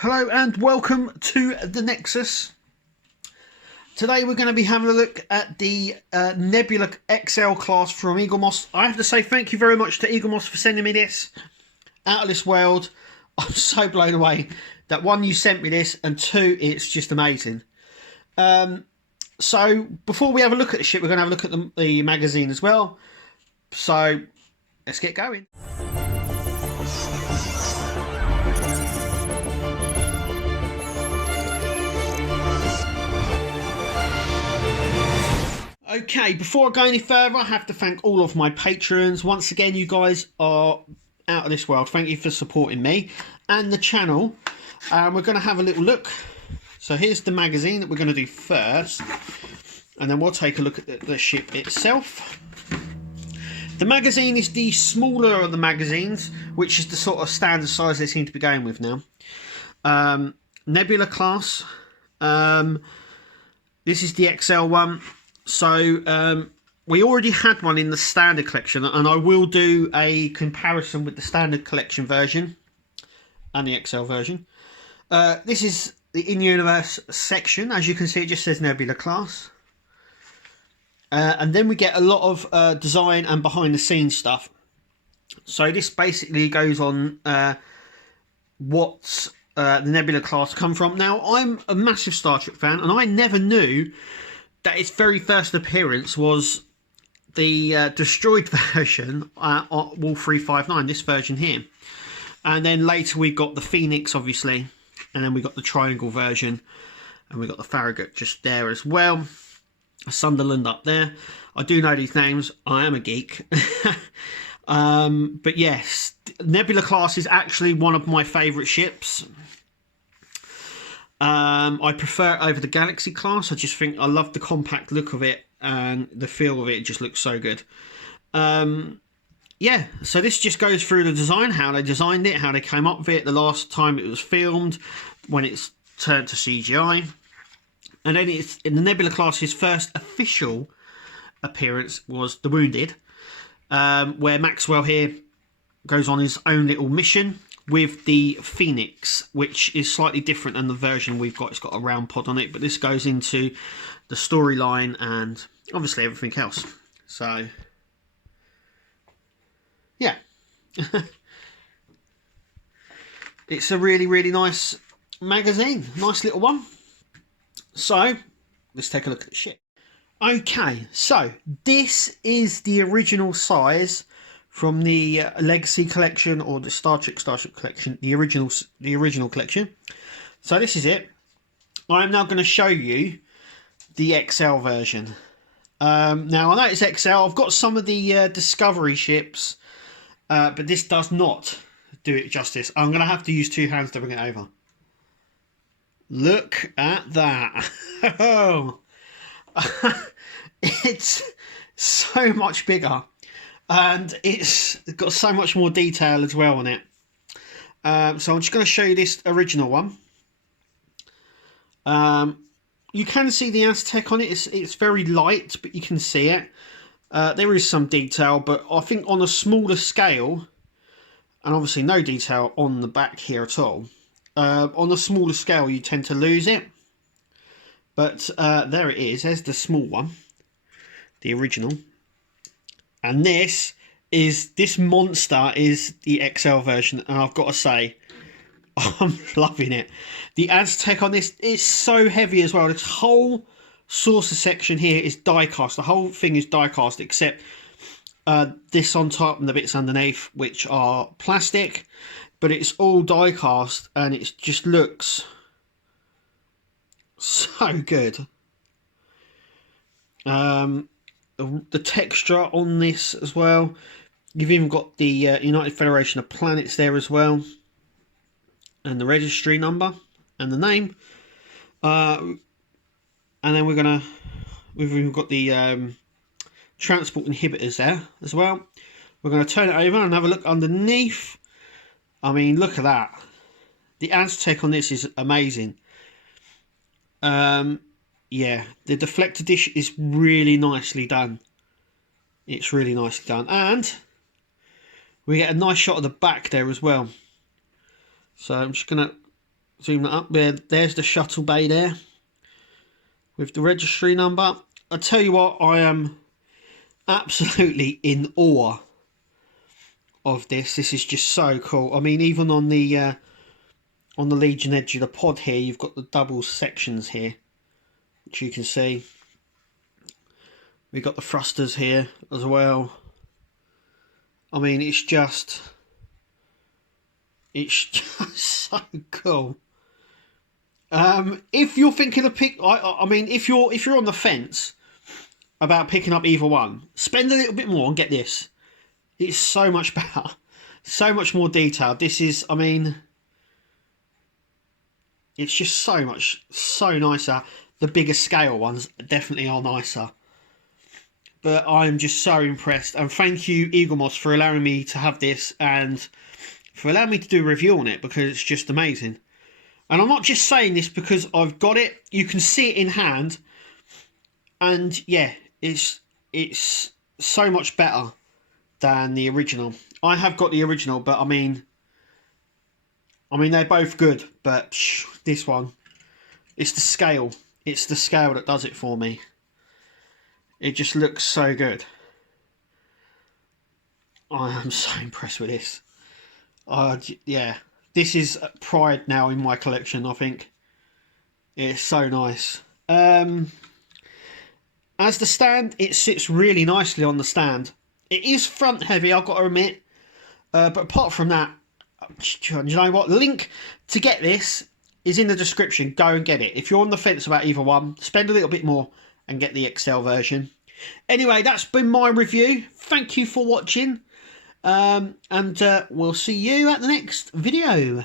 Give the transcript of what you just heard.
Hello and welcome to the Nexus. Today we're going to be having a look at the Nebula XL class from Eaglemoss. I have to say thank you very much to Eaglemoss for sending me this. Out of this world. I'm so blown away that one, you sent me this, and two, it's just amazing. So before we have a look at the ship, we're going to have a look at the magazine as well. So let's get going. Okay, before I go any further, I have to thank all of my patrons. Once again, you guys are out of this world. Thank you for supporting me and the channel. We're going to have a little look. So here's the magazine that we're going to do first. And then we'll take a look at the ship itself. The magazine is the smaller of the magazines, which is the sort of standard size they seem to be going with now. Nebula class. This is the XL one. So we already had one in the standard collection, and I will do a comparison with the standard collection version and the XL version. This is the in-universe section. As you can see, it just says Nebula class. And then we get a lot of design and behind-the-scenes stuff. So this basically goes on what the Nebula class come from. Now, I'm a massive Star Trek fan, and I never knew that its very first appearance was the destroyed version, Wall 359, this version here. And then later we got the Phoenix, obviously, and then we got the Triangle version, and we got the Farragut just there as well. Sunderland up there. I do know these names. I am a geek. But yes, Nebula class is actually one of my favourite ships. I prefer it over the Galaxy class. I just think I love the compact look of it, and the feel of it just looks so good. Yeah, so this just goes through the design, how they designed it, how they came up with it, the last time it was filmed, when it's turned to CGI. And then it's in the Nebula class's first official appearance was The Wounded, where Maxwell here goes on his own little mission with the Phoenix, which is slightly different than the version we've got. It's got a round pod on it, but this goes into the storyline and obviously everything else. So, yeah. It's a really, really nice magazine. Nice little one. So, let's take a look at the ship. Okay, so this is the original size from the Legacy collection, or the Starship collection, the original collection. So this is it. I'm now going to show you the XL version. Now I know it's XL. I've got some of the Discovery ships, but this does not do it justice. I'm going to have to use two hands to bring it over. Look at that. Oh, it's so much bigger. And it's got so much more detail as well on it. So I'm just going to show you this original one. You can see the Aztec on it. It's very light, but you can see it. There is some detail, but I think on a smaller scale, and obviously no detail on the back here at all, on a smaller scale you tend to lose it. But there it is. There's the small one, the original. And this monster is the XL version, and I've got to say, I'm loving it. The Aztec on this is so heavy as well. This whole saucer section here is die cast. The whole thing is die cast, except this on top and the bits underneath, which are plastic. But it's all die cast, and it just looks so good. The texture on this as well. You've even got the United Federation of Planets there as well, and the registry number and the name. And then we've even got the transport inhibitors there as well. We're going to turn it over and have a look underneath. I mean, look at that. The Aztec on this is amazing. Yeah, the deflector dish is really nicely done. It's really nicely done. And we get a nice shot of the back there as well. So I'm just going to zoom that up there. There's the shuttle bay there with the registry number. I tell you what, I am absolutely in awe of this. This is just so cool. I mean, even on the leading edge of the pod here, you've got the double sections here, which you can see. We've got the thrusters here as well. I mean, it's just so cool. If you're thinking of I mean, if you're on the fence about picking up either one, spend a little bit more and get this. It's so much better, so much more detailed. This is, I mean, it's just so nicer. The bigger scale ones definitely are nicer. But I'm just so impressed, and thank you, Eaglemoss, for allowing me to have this and for allowing me to do a review on it, because it's just amazing. And I'm not just saying this because I've got it. You can see it in hand, and yeah, it's so much better than the original. I have got the original, but I mean they're both good, but this one, it's the scale. It's the scale that does it for me. It just looks so good. I am so impressed with this. Yeah, this is pride now in my collection, I think. It's so nice. As the stand, it sits really nicely on the stand. It is front heavy, I've got to admit. But apart from that, you know what? The link to get this is in the description. Go and get it. If you're on the fence about either one, spend a little bit more and get the XL version. Anyway, that's been my review. Thank you for watching. And we'll see you at the next video.